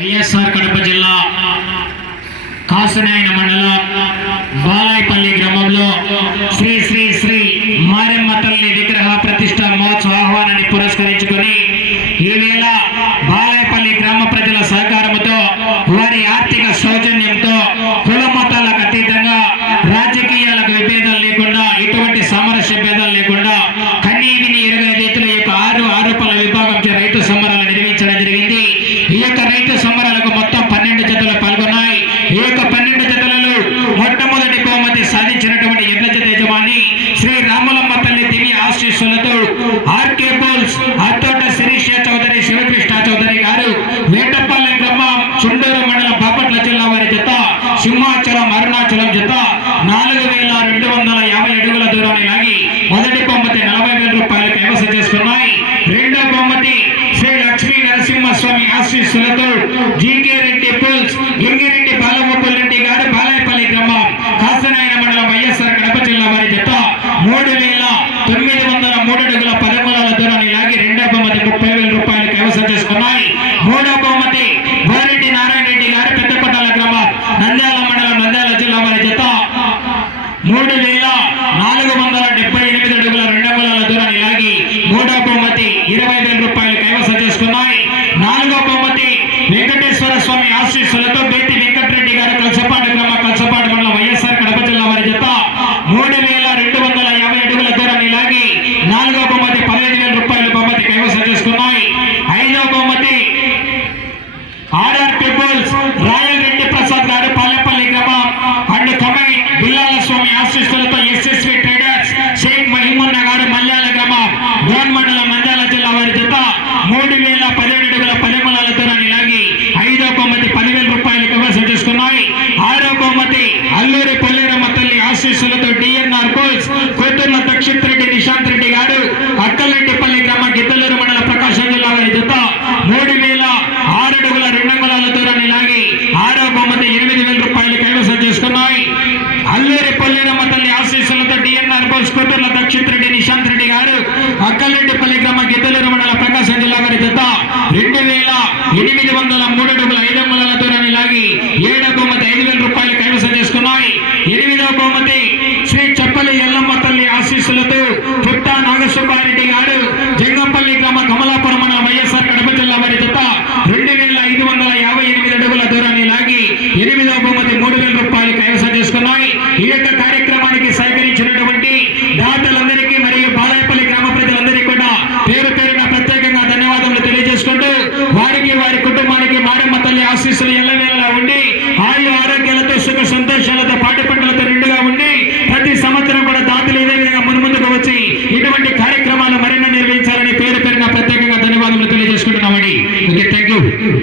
వైఎస్ఆర్ కడప జిల్లా కాసునాయన మండలం బాల ఆర్కే బోల్స్ అత్తోట శిరీష చౌదరి శివకృష్ణ చౌదరి గారు వేటపల్లి గ్రామం చుండూరు మండలం బాపట్ల జిల్లా వారి జత సింహాచలం అరుణాచలం జత నాలుగు వేల రెండు వందల యాభై అడుగుల దూరాన్ని లాగి మొదటి బహుమతి నలభై వేల రూపాయలు కైవసం చేసుకున్నాయి. రెండో బహుమతి శ్రీ లక్ష్మీ నరసింహస్వామి ఆశీస్సులతో జీకే రెడ్డి పుల్స్ లింగిరెడ్డి బాలగోపాల్ రెడ్డి గారు బాలాయపల్లి గ్రామం కాసనాయన మండలం వైఎస్ఆర్ కడప జిల్లా వారి జత మూడు వేల తొమ్మిది వందల మూడు అడుగుల పదమూడవ దూరాన్ని లాగి రెండో బహుమతి ముప్పై వేల రూపాయలు కైవసం చేసుకున్నాయి మూడో బహుమతి గోరెడ్డి నారాయణ రెడ్డి గారు పెద్దపట్టాల గ్రామం. నంద్యాల మండలం నంద్యాల జిల్లా వారి జత. మూడు వేల నాలుగు వందల డెబ్బై ఎనిమిది అడుగుల రెండు అంగుళాల దూరాన్ని లాగి మూడో బహుమతి ఇరవై వేల రూపాయలు కైవసం చేసుకున్నాయి. నాలుగో బహుమతి వెంకటేశ్వర స్వామి ఆశీస్సులతో Honor Peoples. అల్లూరి తల్లి ఆశీస్సులతో డిఎన్ఆర్ బోల్స్ దక్షిత్ రెడ్డి నిశాంత్ రెడ్డి గారు అక్కలరెడ్డిపల్లి గ్రామ గిద్దలూరు మండల ప్రకాశం జిల్లా గారి జత రెండు వేల ఎనిమిది వందల మూడు డబ్బుల ఐదు వందల దూరాన్ని లాగి ఏడో బహుమతి ఐదు వేల రూపాయలు కైవసం చేసుకున్నాయి. ఎనిమిదవ బహుమతి శ్రీ చెప్పలి ఎల్లమ్మ తల్లి ఆశీస్సులతో పుట్టా నాగసుబ్బారెడ్డి గారు జంగంపల్లి గ్రామ కమలాపురం మండలం వైఎస్ఆర్ కడప జిల్లా వారి జత రెండు వేల ఐదు వందల యాభై ఎనిమిది అడుగుల దూరాన్ని లాగి ఎనిమిదవ బహుమతి మూడు వేల రూపాయలు కైవసం చేసుకున్నాయి ఈ యొక్క కార్యక్రమానికి సహకరించినటువంటి దాతలందరికీ మరియు బాలాయపల్లి గ్రామ ప్రజలందరికీ కూడా పేరు పేరున ప్రత్యేకంగా ధన్యవాదములు తెలియజేసుకుంటూ వారికి వారి కుటుంబానికి మారమ్మ తల్లి ఆశీస్సులు ఎల్లవేళలా ఉండి ఆయు ఆరోగ్యాలతో సుఖ సంతోషాలతో పాటి పంటలతో నిండుగా ఉండి ప్రతి సంవత్సరం కూడా దాతలు ఇదే విధంగా మున్ముందుకు వచ్చి ఇటువంటి కార్యక్రమం